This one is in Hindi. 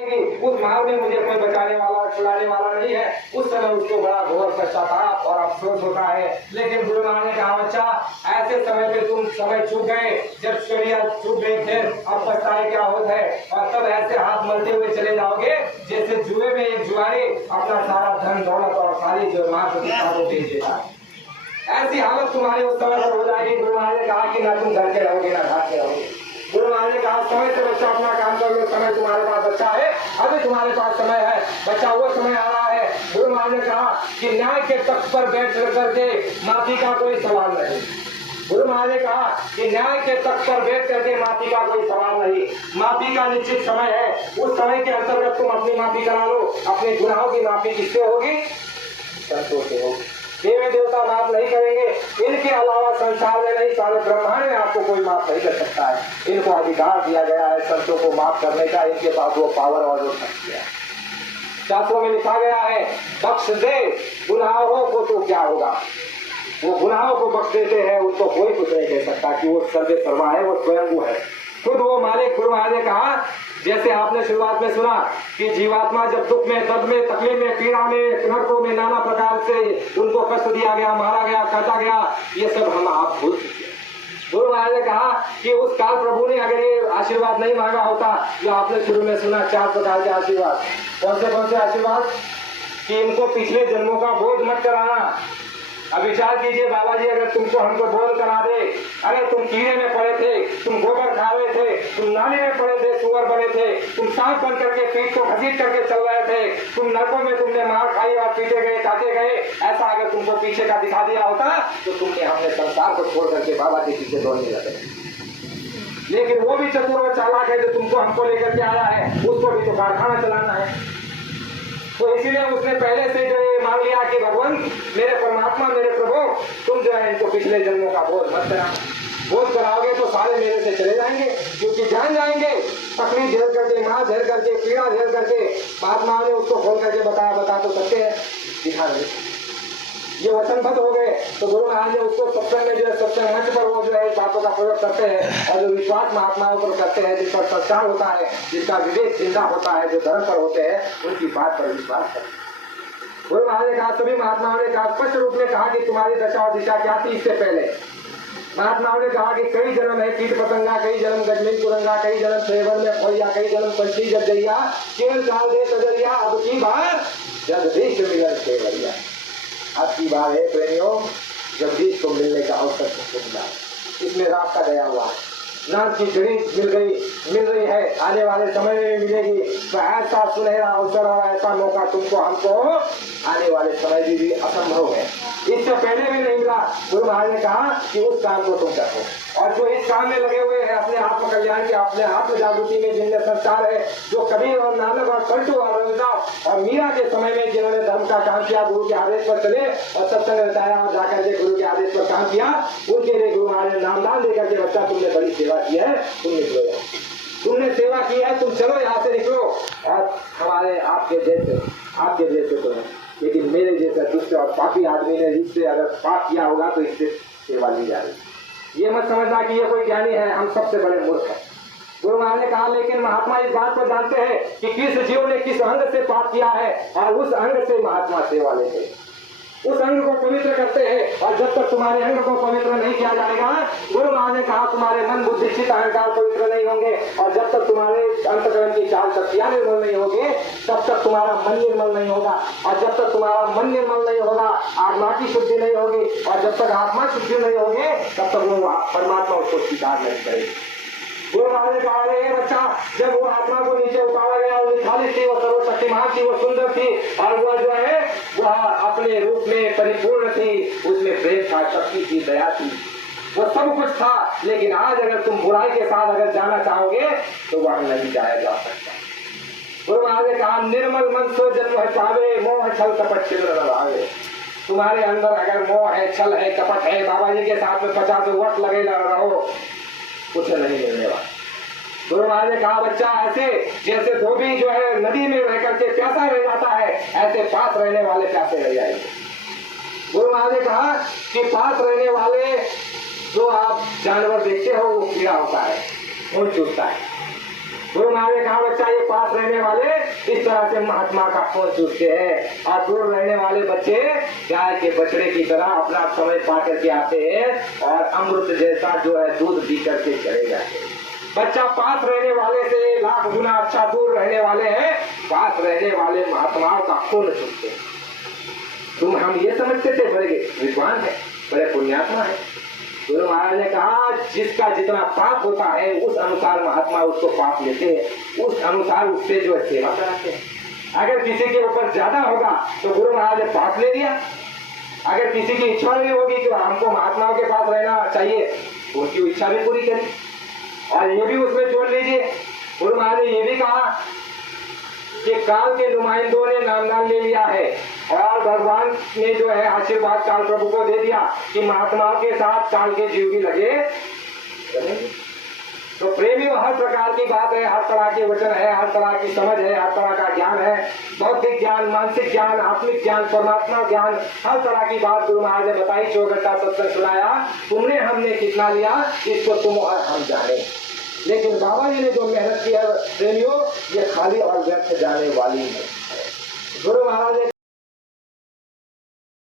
उस माल में मुझे कोई बचाने वाला छुड़ाने वाला नहीं है। उस समय उसको बड़ा घोर पश्चाताप और अफसोस होता है। लेकिन गुरु महाराज ने कहा, बच्चा ऐसे समय पे तुम समय चूक गए जब चिड़िया चूक गई थे, अब पछताए क्या होता है। और तब ऐसे हाथ मलते हुए चले जाओगे जैसे जुए में एक जुआरी अपना सारा धन दौलत और सारी जो माल को बेच देता है। ऐसी हालत तुम्हारी उस समय पर हो जाएगी। गुरु महाराज ने कहा कि ना तुम घर के रहोगे ना घाट के रहोगे। गुरु महाराज ने कहा, समय से बच्चा अपना काम कर लो, समय तुम्हारे पास बच्चा है, अभी तुम्हारे पास समय है, बच्चा वो समय आ रहा है। गुरु महाराज ने कहा कि न्याय के तख्त पर बैठ करके माफी का कोई सवाल नहीं। गुरु महाराज ने कहा कि न्याय के तख्त पर बैठ करके माफी का कोई सवाल नहीं, माफी का निश्चित समय है। उस समय के अंतर्गत तुम अपनी माफी करा लो। अपने गुनाहों की माफी किससे होगी? संतों से होगी। देवी देवता माफ नहीं करेंगे, इनके अलावा संसार में नहीं, सारे ब्रह्मांड में आपको कोई माफ नहीं कर सकता है। इनको अधिकार दिया गया है संतों को माफ करने का, इनके पास वो पावर और वो शक्ति है। शास्त्रों में लिखा गया है, बख्श दे गुनाहों को तो क्या होगा। वो गुनाहों को बख्श देते हैं, उसको कोई कुछ नहीं कह सकता कि वो सर्वे सर्वा है, वो स्वयं वो है, खुद वो मालिक। गुरु महाराज ने कहा, जैसे आपने शुरुआत में सुना कि जीवात्मा जब दुख में, दर्द में, तकलीफ में, पीड़ा में, नरकों में नाना प्रकार से उनको कष्ट दिया गया, मारा गया, काटा गया, ये सब हम आप भूल चुके हैं। गुरु महाराज ने कहा कि उस काल प्रभु ने अगर ये आशीर्वाद नहीं मांगा होता, जो आपने शुरू में सुना 4 प्रकार के आशीर्वाद। कौन से आशीर्वाद? कि इनको पिछले जन्मों का बोध मत कराना। अब विचार कीजिए बाबा जी, अगर तुमको हमको बोध करा दे, अरे तुम कीड़े में पड़े थे, तुम गोबर खा रहे थे, तुम नाले में पड़े थे, सुअर बने थे, तुम सांप बन करके पीठ को घसीट करके चल रहे थे, तुम नरकों में तुमने मार खाई और पीटे गए, काटे गए, ऐसा अगर तुमको पीछे का दिखा दिया होता तो तुमने हमने संसार को छोड़ करके बाबा जी पीछे दौड़ने लगे। लेकिन वो भी चतुर और चालाक है जो तुमको हमको लेकर के आया है, उसको भी तो कारखाना चलाना है। तो इसीलिए उसने पहले से जो ये मान लिया कि भगवान मेरे परमात्मा, मेरे प्रभु, तुम जो है इनको पिछले जन्मों का बोध मत कराना। बोध कराओगे तो सारे मेरे से चले जाएंगे, क्योंकि जान जाएंगे तकलीफ झेल करके, मार झेल करके, पीड़ा झेल करके। महात्मा ने उसको खोल करके बताया, बता तो सकते हैं, दिखा रहे। ये वचनबद्ध हो गए तो गुरु महाराज ने उसको सत्संग में जो है, सत्संग मंच पर वो जो है बातों का प्रयोग करते हैं, और जो विश्वास महात्माओं पर करते हैं, जिसका संस्कार होता है, जिसका विवेक जिंदा होता है, जो धर्म पर होते हैं, उनकी बात पर विश्वास करते हैं। गुरु महाराज ने कहा, सभी महात्माओं ने कहा, स्पष्ट रूप में कहा कि तुम्हारी दशा और दिशा क्या थी इससे पहले। महात्माओं ने कहा कि कई जन्म है कीट पतंगा, कई जन्म गजमिन कुरंगा, कई जन्म सेवन में खोया, कई जन्म पंछी जगैया, केवल चाल दे सजरिया, अब की बार जगदीश मिलन सेवरिया। अब की बार है प्रेमियों, जगदीश को मिलने का अवसर मिला। इसमें रास्ता गया हुआ है, नाम की घड़ी मिल रही है, आने वाले समय में मिलेगी। तो ऐसा सुनहरा अवसर और ऐसा मौका तुमको हमको आने वाले समय में भी असंभव है, इससे पहले भी नहीं मिला। गुरु महाराज ने कहा कि उस काम को तुम करो, और जो इस काम में लगे हुए हैं अपने आत्म कल्याण के, अपने आत्म जागृति में जिनमें संस्कार है, जो कबीर और नानक और कल्टू और रविदास और मीरा के समय में जिन्होंने धर्म का काम किया, गुरु के आदेश पर चले और सत्संग बताया और जाकर के गुरु के आदेश पर काम किया, उनके लिए गुरु महाराज ने नामदान देकर के, बच्चा तुमने बड़ी सेवा की है, तुम निकलो, तुमने सेवा की है, तुम चलो यहाँ से निकलो। और हमारे आपके जैसे तो है, लेकिन मेरे जैसा दुष्ट और पापी आदमी ने जिससे अगर पाप किया होगा तो इससे सेवा ली जाएगी। ये मत समझना कि ये कोई ज्ञानी है, हम सबसे बड़े मूर्ख हैं। गुरु महाराज ने कहा, लेकिन महात्मा इस बात पर जानते हैं कि किस जीव ने किस अंग से पाप किया है, और उस अंग से महात्मा सेवा लेते हैं, उस अंग को पवित्र करते हैं। और जब तक तुम्हारे अंग को पवित्र नहीं किया जाएगा, गुरु महाराज ने कहा, तुम्हारे मन बुद्धि चित्त अहंकार पवित्र नहीं होंगे, और जब तक तुम्हारे अंतःकरण की चार शक्तियां निर्मल नहीं होगी, तब तक तुम्हारा मन निर्मल नहीं होगा, और जब तक तुम्हारा मन निर्मल नहीं होगा, आत्मा की शुद्धि नहीं होगी, और जब तक आत्मा शुद्धि नहीं होगी, तब तक वो परमात्मा उसको स्वीकार नहीं करेगी। गुरु महाराज ने कहा, रे बच्चा, जब वो आत्मा को नीचे उतारा गया, वो निखालिस थी, वो सर्वशक्तिमान थी, वो सुंदर थी, और वह जो है वह अपने रूप में परिपूर्ण थी, उसमें प्रेम था, शक्ति थी, दया थी, वो सब कुछ था। लेकिन आज अगर तुम बुराई के साथ अगर जाना चाहोगे तो वह नहीं जाया जा सकता। गुरु महाराज ने कहा, निर्मल मन सो जन्म चावे, मोह छल कपट चिन्ह लगावे। तुम्हारे अंदर अगर मोह है, छल है, कपट है, बाबा जी के साथ में 50 वर्ष लगे रहो, कुछ नहीं मिलने वाला। गुरु महाराज ने कहा, बच्चा, ऐसे जैसे धोबी जो है नदी में रह करके प्यासा रह जाता है, ऐसे पास रहने वाले प्यासे रह जाएंगे। गुरु महाराज ने कहा कि पास रहने वाले जो आप जानवर देखते हो वो कीड़ा होता है, वो चूसता है, गुरु महाराज ने कहा बच्चा ये पास रहने वाले इस तरह से महात्मा का खून चूसते हैं और दूर रहने वाले बच्चे गाय के बछड़े की तरह अपना समय पा करके आते हैं और अमृत जैसा जो है दूध पी करके चले जाते हैं। बच्चा पास रहने वाले से लाख गुना अच्छा दूर रहने वाले हैं, पास रहने वाले महात्माओं का खून चूसते हैं। तुम हम ये समझते थे बड़े विद्वान है, बड़े पुण्यात्मा है। गुरु महाराज ने कहा जिसका जितना पाप होता है उस अनुसार महात्मा उसको पाप लेते हैं, उस अनुसार उससे जो है सेवा कराते हैं। अगर किसी के ऊपर ज्यादा होगा तो गुरु महाराज ने पाप ले लिया। अगर किसी की इच्छा नहीं होगी कि हमको महात्माओं के पास रहना चाहिए, उनकी इच्छा भी पूरी करी। और ये भी उसमें जोड़ लीजिए, गुरु महाराज ने ये भी कहा कि काल के नुमाइंदों ने नाम ले लिया है और भगवान ने जो है आशीर्वाद काल प्रभु को दे दिया कि महात्माओं के साथ काल के जीव भी लगे रहेंगे। तो प्रेमी हर प्रकार की बात है, हर तरह के वचन है, हर तरह की समझ है, हर तरह का ज्ञान है, बौद्धिक ज्ञान, मानसिक ज्ञान, आत्मिक ज्ञान, परमात्मा ज्ञान, हर तरह की बात गुरु महाराज ने बताई। 4 घंटा सत्संग सुनाया, तुमने हमने कितना लिया इसको तुम और हम जाने। लेकिन बाबा जी ने जो मेहनत की है प्रेमियों, ये खाली और व्यर्थ जाने वाली है। गुरु महाराज